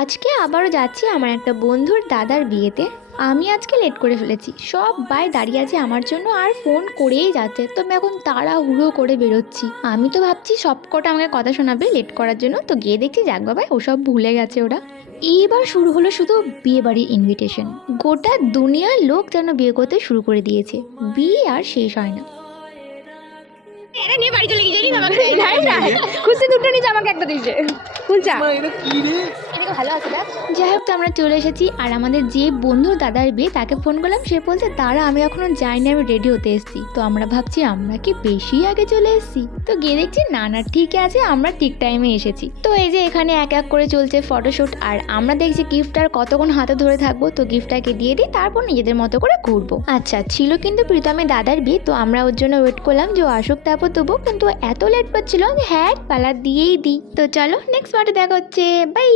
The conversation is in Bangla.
আজকে আবারও যাচ্ছি আমার একটা বন্ধুর দাদার বিয়েতে। আমি আজকে লেট করে ফেলেছি, সবাই দাঁড়িয়ে আছে আমার জন্য আর ফোন করেই যাচ্ছে। তো আমি এখন তাড়াহুড়ো করে বেরোচ্ছি। আমি তো ভাবছি সবকটা আমাকে কথা শোনাবে লেট করার জন্য, তো গিয়ে দেখছি যাক বাবা ওসব ভুলে গেছে ওরা। এইবার শুরু হলো শুধু বিয়ে বাড়ির ইনভিটেশন। গোটা দুনিয়ার লোক যেন বিয়ে করতে শুরু করে দিয়েছে, বিয়ে আর শেষ হয় না। এটা নিয়ে বাড়ি চলে গেছি আমাকে দেয় না খুশি দুটো নিচে আমাকে একটা দিয়েছে কুলচা এটা কি রে? এদিকে ভালো আছে দেখ। যাই হোক, তো আমরা চলে এসেছি আর আমাদের যে বন্ধুর দাদার বিয়ে তাকে ফোন করলাম। সে বলছে তারা আমি এখনো যাইনি, আমি রেডি হতে এসেছি। তো আমরা ভাবছি আমরা কি বেশি আগে চলে এসেছি, তো গিয়ে দেখছি না না ঠিক আছে, আমরা ঠিক টাইমে এসেছি। তো এই যে এখানে এক এক করে চলছে ফটোশ্যুট, আর আমরা দেখছি গিফট আর কতক্ষণ হাতে ধরে থাকবো। তো গিফটটাকে দিয়ে দিই, তারপর নিজেদের মতো করে ঘুরবো। আচ্ছা ছিল কিন্তু প্রীতমের দাদার বিয়ে, তো আমরা ওর জন্য ওয়েট করলাম যে ও আসুক তারপর দেবো, কিন্তু এত লেট করছিল হ্যাঁ পালা দিয়েই দিই। তো চলো নেক্সট পার্টে দেখা হচ্ছে, বাই।